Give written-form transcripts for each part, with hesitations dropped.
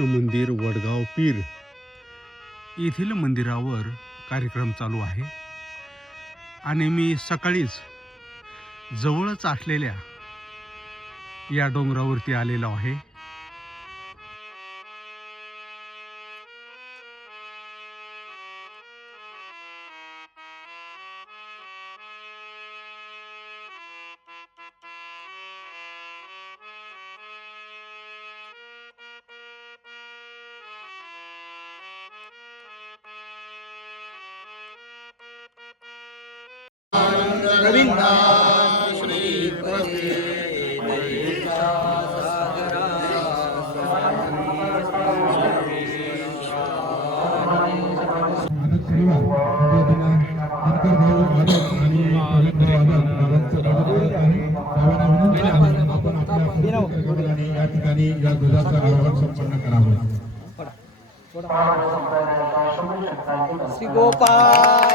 रामकृष्ण मंदिर वडगाव पीर येथील मंदिरावर कार्यक्रम चालू आहे आणि मी सकाळीच जवळच असलेल्या या डोंगरावरती आलेलो आहे. या ठिकाणी या ध्वजाचं आरोहण संपन्न करावं. श्री गोपाल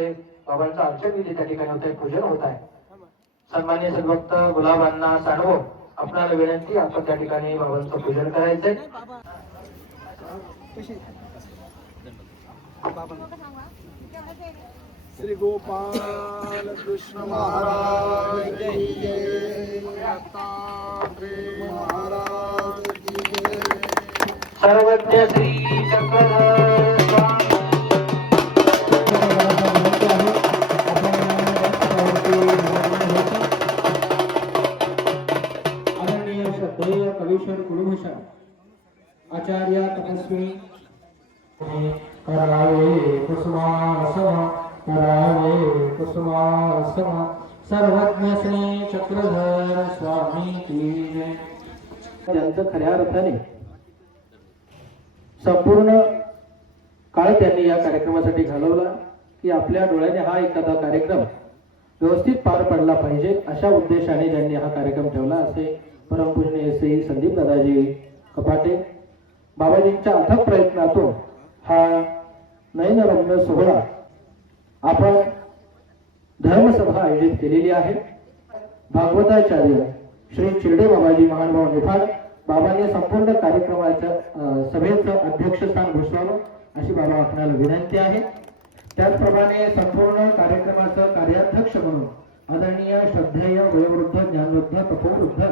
बाबांचे बाबांचं अर्चन विधी त्या ठिकाणी होत आहे, पूजन होत आहे. सन्माननीय सद्भक्त गुलाबांना सानवो आपल्याला विनंती, आपण त्या ठिकाणी बाबांचं पूजन करायचंय. श्री गोपाल कृष्ण महाराज की जय, दत्तात्रेय महाराज की जय. सर्वज्ञ श्री चक्रधर स्वामी आदरणीय श्रद्धेय कवीश्वर कुलभूषण आचार्य तपस्वी करावे कुसुमासम, करावे कुसुमासम. सर्वज्ञ श्री चक्रधर स्वामी की जय. ज्यांचं खऱ्या अर्थाने संपूर्ण काळ त्यांनी या कार्यक्रमासाठी घालवला की आपल्या डोळ्याने हा एखादा कार्यक्रम व्यवस्थित पार पडला पाहिजे, अशा उद्देशाने ज्यांनी हा कार्यक्रम ठेवला, असे परमपूजनीय श्री संदीप दादाजी कपाटे. बाबाजींच्या अथक प्रयत्नातून हा नयनरम्य सोहळा आपण धर्मसभा आयोजित केलेली आहे. भागवताचार्य श्री चिरडे बाबाजी महानुभाव निफाड बाबांनी संपूर्ण कार्यक्रमाच्या सभेचं अध्यक्षस्थान भूषवावं अशी बाबा आपल्याला विनंती आहे. त्याचप्रमाणे संपूर्ण कार्यक्रमाचं कार्याध्यक्ष म्हणून आदरणीय श्रद्धेय वयोवृद्ध ज्ञानवृद्ध तपोवृद्ध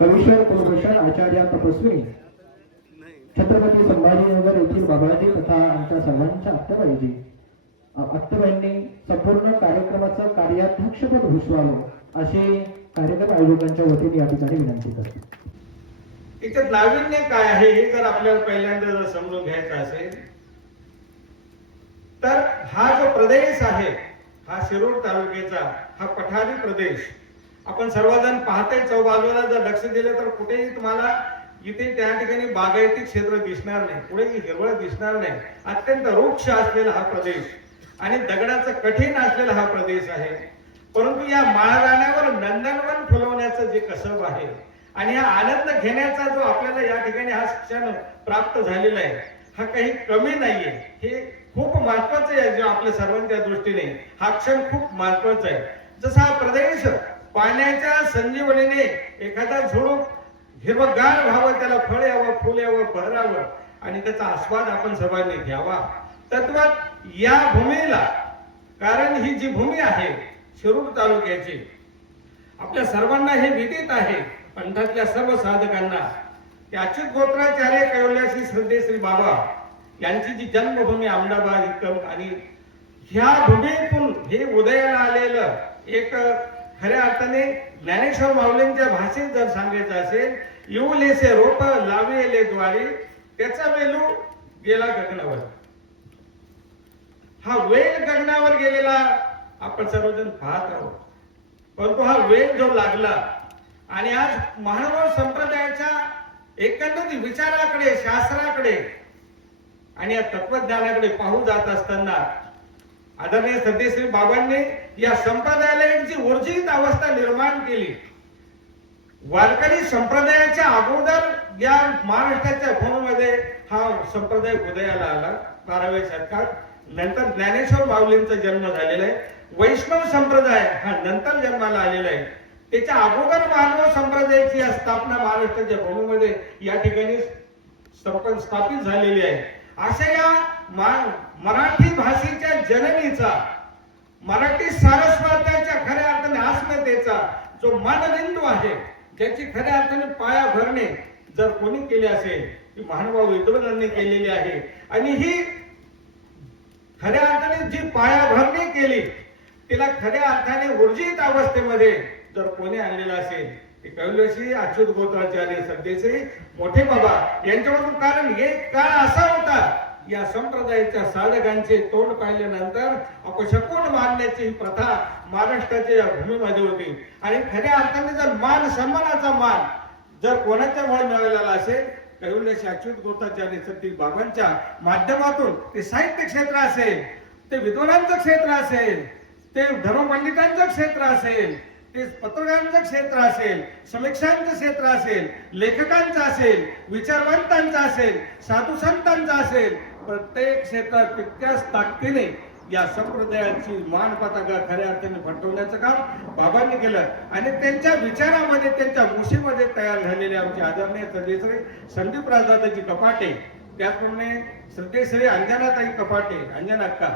कवीश्वर कुलभूषण आचार्य तपस्वी छत्रपती संभाजीनगर येथील बाबाजी तथा आमच्या सर्वांच्या आत्याबाईंनी संपूर्ण कार्यक्रमाचं कार्याध्यक्षपद भूषवावं अशी कार्यक्रम आयोजकांच्या वतीने या ठिकाणी विनंती करतो. याच्यात नाविन्य काय आहे हे जर आपल्याला पहिल्यांदा जर समजून घ्यायचं असेल तर हा जो प्रदेश आहे, हा शिरूर तालुक्याचा हा पठारी प्रदेश, आपण सर्वजण पाहते चौबाजूला जर लक्ष दिलं तर कुठेही तुम्हाला इथे त्या ठिकाणी बागायती क्षेत्र दिसणार नाही, कुठेही हिरवळ दिसणार नाही. अत्यंत वृक्ष असलेला हा प्रदेश आणि दगडाचं कठीण असलेला हा प्रदेश आहे. परंतु या माळरानावर नंदनवन फुलवण्याचं जे कसब आहे आणि हा आनंद घेण्याचा जो आपल्याला या ठिकाणी हा क्षण प्राप्त झालेला आहे, हा काही कमी नाहीये. हे खूप महत्वाचं आहे. जो आपल्या सर्वांच्या दृष्टीने हा क्षण खूप महत्वाचा आहे. जसा हा प्रदेश पाण्याच्या संजीवनीने एखादा झुडूप हिरवगार व्हावं, त्याला फळ यावं, फुल यावं, बहरावं आणि त्याचा आस्वाद आपण सर्वांनी घ्यावा. तत्वात या भूमीला, कारण ही जी भूमी आहे शिरूर तालुक्याची, आपल्या सर्वांना हे विदित आहे, पंथातल्या सर्व साधकांना, की अच्युत गोत्राचार्य कैवल्यासी श्रद्धे श्री बाबा यांची जी जन्मभूमी अहमदाबाद इथं आणि ह्या भूमीतून हे उदयाला आलेलं एक खऱ्या अर्थाने ज्ञानेश्वर माऊलींच्या भाषेत जर सांगायचं असेल, येऊलेसे रोप लावेले द्वारी त्याचा वेलू गेला गगनावर. हा वेल गगनावर गेलेला आपण सर्वजण पाहत आहोत. परंतु हा वेल जो लागला आणि आज महानुभाव संप्रदायाच्या एकंदरीत विचाराकडे, शास्त्राकडे आणि या तत्वज्ञानाकडे पाहू जात असताना आदरणीय सत्यश्री बाबांनी या संप्रदायाला एक जी ऊर्जित अवस्था निर्माण केली. वारकरी संप्रदायाच्या अगोदर या महाराष्ट्राच्या भूमीमध्ये हा संप्रदाय उदयाला आला 12व्या शतकात. नंतर ज्ञानेश्वर माऊलींचा जन्म झालेला आहे. वैष्णव संप्रदाय हा नंतर जन्माला आलेला आहे. त्याच्या अगोदर मानव संप्रदायाची स्थापना महाराष्ट्राच्या भूमीमध्ये या ठिकाणी स्थापित झालेली आहे. अशा या मराठी भाषेच्या जननीचा, मराठी सारस्वताच्या खऱ्या अर्थाने अस्मितेचा जो मानबिंदू आहे, ज्याची खऱ्या अर्थाने पाया भरणे जर कोणी केले असेल ती महानुभाव विद्वानांनी केलेली आहे. आणि ही खऱ्या अर्थाने जी पायाभरणी केली तिला खऱ्या अर्थाने ऊर्जित अवस्थेमध्ये जर कोणी आणलेला असेल ते कैवल्यासी अच्युत गोत्राचार्य सध्याचे मोठे बाबा यांच्यामधून. कारण एक काळ असा होता या संप्रदायाच्या साधकांचे तोंड पाहिल्यानंतर अपशकुन मानण्याची ही प्रथा महाराष्ट्राच्या या भूमीमध्ये होती. आणि खऱ्या अर्थाने जर मान सन्मानाचा मान जर कोणाच्या मुळे मिळालेला असेल, कैवल्यासी अच्युत गोत्राचार्य सतीश बाबांच्या माध्यमातून, ते साहित्य क्षेत्र असेल, ते विद्वानांचं क्षेत्र असेल, ते धर्मपंडितांचं क्षेत्र असेल, ते पत्रकारांचं क्षेत्र असेल, समीक्षांचं क्षेत्र असेल, लेखकांचं असेल, विचारवंतांचं असेल, साधू संतांचं असेल, प्रत्येक क्षेत्रात तितक्याच ताकदीने या संप्रदायाची मान पताका खऱ्या अर्थाने फडकवण्याचं काम बाबांनी केलं आणि त्यांच्या विचारामध्ये त्यांच्या मुशीमध्ये तयार झालेले आमचे आदरणीय श्रद्धेश्री संदीप राजदादाजी कपाटे, त्याचप्रमाणे श्रद्धेश्री अंजनाताई कपाटे, अंजना अक्का,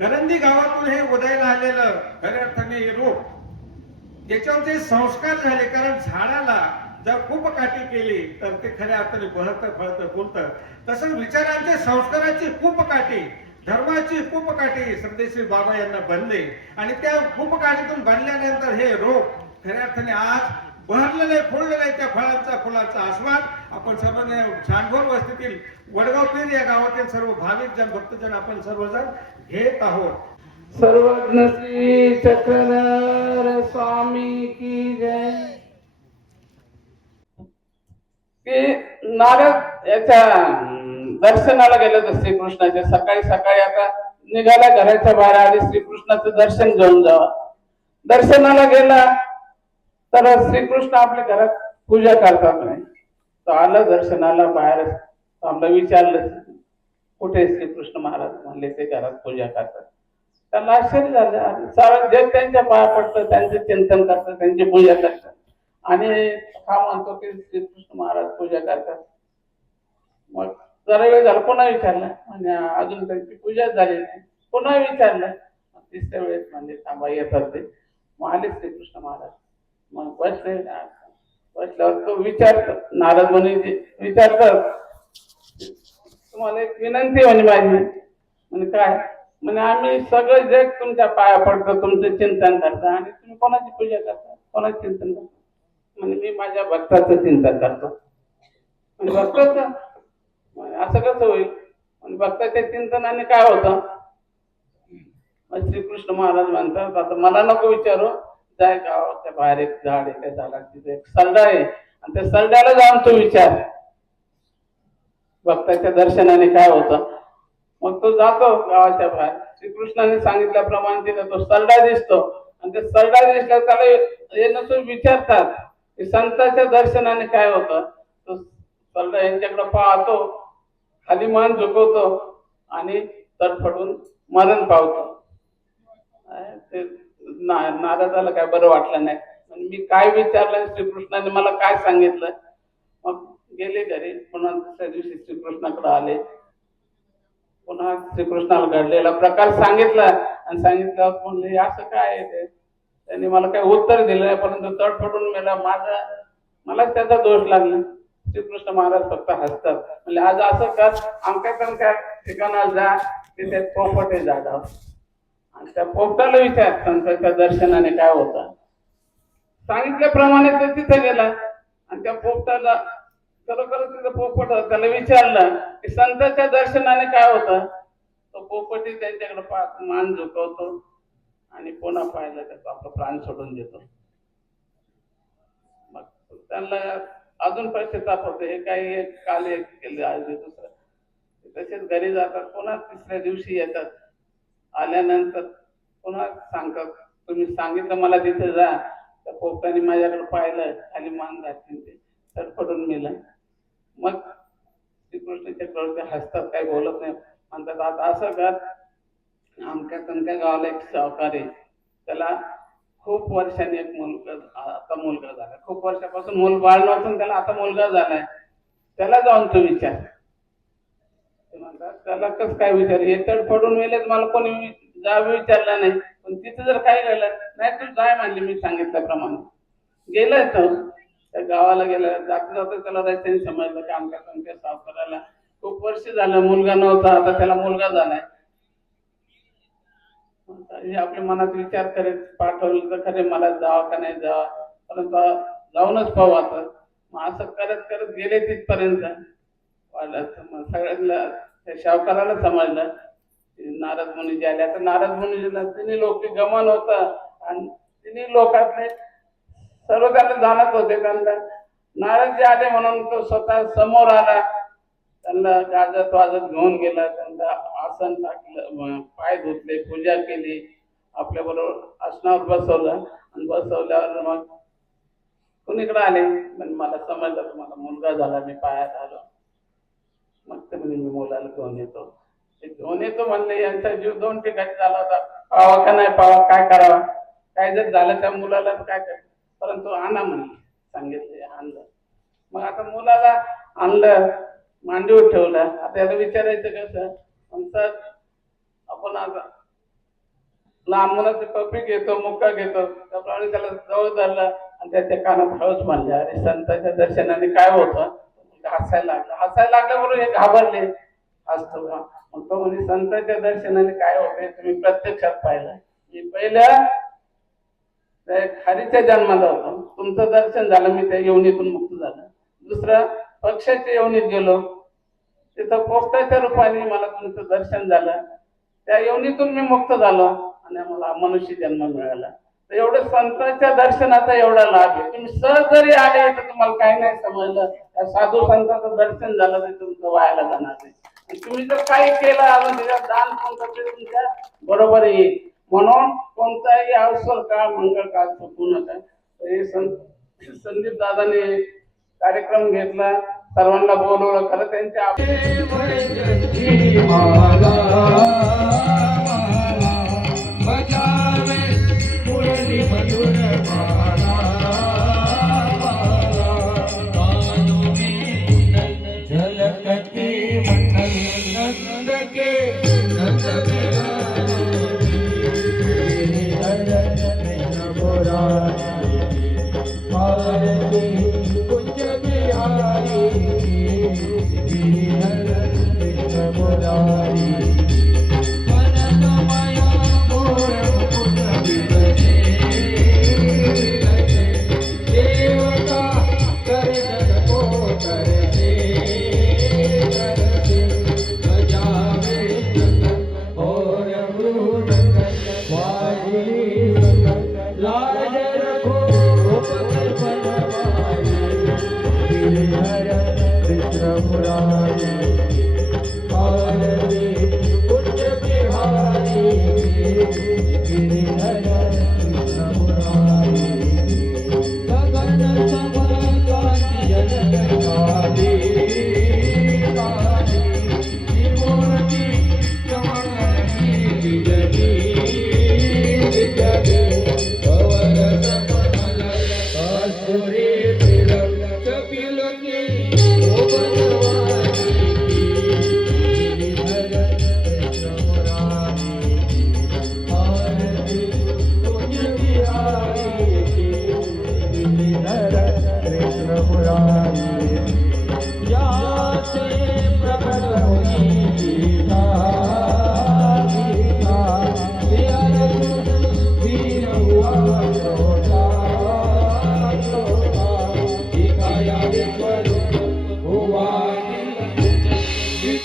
करंदी गावातून हे उदयाला आलेलं खऱ्या अर्थाने हे रोप त्याच्यावरचे संस्कार झाले. कारण झाडाला जर खूप काठी केली तर ते खऱ्या अर्थाने बहरतं फळतं फुलतं. तसंच विचारांचे संस्काराची खूप काठी, धर्माची खूप काठी श्रद्धेश्री बाबा यांना बनले आणि त्या खूप काठीतून बनल्यानंतर हे रोप खऱ्या अर्थाने आज बहरलेलं आहे, फुललेलं आहे. त्या फळांचा फुलाचा आस्वाद आपण सर्वांनी छानघोर वस्तीतील वडगाव पीर या गावातील सर्व भाविक जन भक्तजन आपण सर्वजण घेत आहोत. सर्वज्ञ श्री चक्रधर स्वामी की जय. की नारद याच्या दर्शनाला गेले होते श्रीकृष्णाच्या. सकाळी सकाळी आता निघाला घराच्या बाहेर, आधी श्रीकृष्णाचं दर्शन घेऊन जावा. दर्शनाला गेला तर श्रीकृष्ण आपल्या घरात पूजा करतात नाही. तो आला दर्शनाला बाहेर, आम्हाला विचारलं कुठे श्रीकृष्ण महाराज, म्हणले ते घरात पूजा करतात. त्याला आश्चर्य झालं. आणि सारा जग त्यांच्या पाया पडतं, त्यांचे चिंतन करतात, त्यांची पूजा करतात आणि हा म्हणतो की श्रीकृष्ण महाराज पूजा करतात. मग जरा वेळ झाला, पुन्हा विचारलं म्हणजे अजून त्यांची पूजा झाली नाही. पुन्हा विचारलं, तिसऱ्या वेळेस म्हणजे थांबा येतात ते. मग आले श्रीकृष्ण महाराज. मग बसल्यावर तो विचारतो, नारद मुनी विचारतात, तुम्हाला एक विनंती म्हणे माझी. म्हणजे काय म्हणे, आम्ही सगळं जग तुमच्या पाया पडतो, तुमचं चिंतन करता आणि तुम्ही कोणाची पूजा करता, कोणाचं चिंतन करता. म्हणजे मी माझ्या भक्ताचं चिंतन करतो. म्हणजे भक्ताचं असं कसं होईल, म्हणजे भक्ताच्या चिंतनाने काय होतं. श्रीकृष्ण महाराज म्हणतात, आता मला नको विचारू, जाय गावाच्या बाहेर एक झाड आहे, त्या झाडात तिथे एक सरडा आहे आणि त्या सरड्याला जाऊन तू विचार भक्ताच्या दर्शनाने काय होतं. मग तो जातो गावाच्या बाहेर. श्रीकृष्णाने सांगितल्याप्रमाणे तिथे तो सरडा दिसतो आणि ते सरडा दिसला त्याला हे नसून विचारतात की संतांच्या दर्शनाने काय होतं. तो सरडा यांच्याकडे पाहतो, खाली मान झुकवतो आणि तडफडून मरण पावतो. ते नारदाला काय बरं वाटलं नाही. मी काय विचारलं, श्रीकृष्णाने मला काय सांगितलं. मग गेले घरी. पुन्हा दुसऱ्या दिवशी श्रीकृष्णाकडे आले. पुन्हा श्रीकृष्णाला घडलेला प्रकार सांगितला आणि सांगितलं म्हणले असं काय आहे ते. त्यांनी मला काही उत्तर दिलं नाही, परंतु तडफडून मेला. मलाच त्याचा दोष लागला. श्रीकृष्ण महाराज फक्त हसतात. म्हणजे आज असं कर, आमच्या ठिकाणाला जा, तिथे पोपट आहे झाडावर आणि त्या पोपटाला विचार संतांच्या दर्शनाने काय होतं. सांगितल्याप्रमाणे तो तिथे गेला आणि त्या पोपटाला खरोखर तिथं पोपट होता. त्याला विचारलं की संतांच्या दर्शनाने काय होतं. तो पोपटी त्यांच्याकडे पाहतो, मान झुकवतो आणि पुन्हा पाहिलं तर आपला प्राण सोडून देतो. मग त्यांना अजून पश्चाताप होते, हे काही एक काल एक केले, आज दुसरं. तसेच घरी जातात. पुन्हा तिसऱ्या दिवशी येतात. आल्यानंतर पुन्हा सांगतात, तुम्ही सांगितलं मला तिथे जा. त्या पोपटाने माझ्याकडे पाहिलं, खाली मान घातली, ते तडफडून मेलं. मग श्रीकृष्ण चक्रवर्ती हसतात, काही बोलत नाही. म्हणतात आता असं कर, आमच्या तमक्या गावाला एक सावकार आहे, त्याला खूप वर्षांनी एक मुलगा, आता मुलगा झाला. खूप वर्षापासून मूल बाळ नव्हतं, त्याला आता मुलगा झालाय. त्याला जाऊन तू विचार. ते म्हणतात त्याला कसं काय विचार, हे तडफडून मेले, मला कोणी विचारलं नाही. पण तिथं जर काय झालं नाही, तू जाय म्हणले मी सांगितल्याप्रमाणे. गेलाय तो त्या गावाला गेला. जाता जाता त्याला रस्त्याने समजलं की आमच्या सावकाराला खूप वर्ष झालं मुलगा नव्हता, आता त्याला मुलगा झालाय. हे आपल्या मनात विचार करत पाठवलं तर खरे मला जावं का नाही जावं, परंतु जाऊनच पाहू आता. मग असं करत करत गेले तिथपर्यंत. सगळ्यांना त्या शावकाराला समजलं नारद मुनी आले. आता नारद मुनीला तिन्ही लोक गमन होत आणि तिन्ही लोकातले सर्व त्यांना जाणत होते. त्यांना नारदजी आले म्हणून तो स्वतः समोर आला. त्यांना गाजत वाजत घेऊन गेला. त्यांना आसन टाकलं, पाय धुतले, पूजा केली, आपल्या बरोबर आसनावर बसवलं आणि बसवल्यावर मग कुणीकडे आले. म्हणजे मला समजलं तुम्हाला मुलगा झाला, मी पायात आलो. मग ते म्हणजे मी मुलाला घेऊन येतो. दोन्ही तो म्हणले यांचा जीव 2 ठिकाणी झाला होता, पावा का नाही पावा, काय करावा, काय जर झालं त्या मुलाला तर काय करायचं, परंतु आणा म्हणले, सांगितले, आणलं. मग आता मुलाला आणलं, मांडीवर ठेवलं. आता याला विचारायचं कसं म्हणतात, आपण आता लहान मुलाचे पप्पी घेतो, मुक्का घेतो, त्याप्रमाणे त्याला जवळ धरलं आणि त्याच्या कानात हळूच म्हणले, अरे संतांच्या दर्शनाने काय होतं. हसायला लागल्याबरोबर हे घाबरले, हसतो का. मग तो म्हणजे संतांच्या दर्शनाने काय होते तुम्ही प्रत्यक्षात पाहिलं. मी पहिल्या हरीच्या जन्माला होतो, तुमचं दर्शन झालं, मी त्या योनीतून मुक्त झालं. दुसरं पक्षाच्या योनीत गेलो, तिथं पोपटाच्या रूपाने मला तुमचं दर्शन झालं, त्या योनीतून मी मुक्त झालो आणि मला मनुष्य जन्म मिळाला. तर एवढं संतांच्या दर्शनाचा एवढा लाभ आहे. तुम्ही सहज जरी आले तर तुम्हाला काही नाही समजलं, त्या साधू संतांचं दर्शन झालं तर तुमचं वायाला जाणार नाही. तुम्ही जर काही केलं अजून त्याच्यात दान कोणतं ते तुमच्या बरोबर येईल. म्हणून कोणताही अवसर काळ मंगळ काळ चुकू नका. हे संदीप दादाने कार्यक्रम घेतला, सर्वांना बोलवलं. खरं त्यांच्या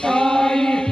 Sai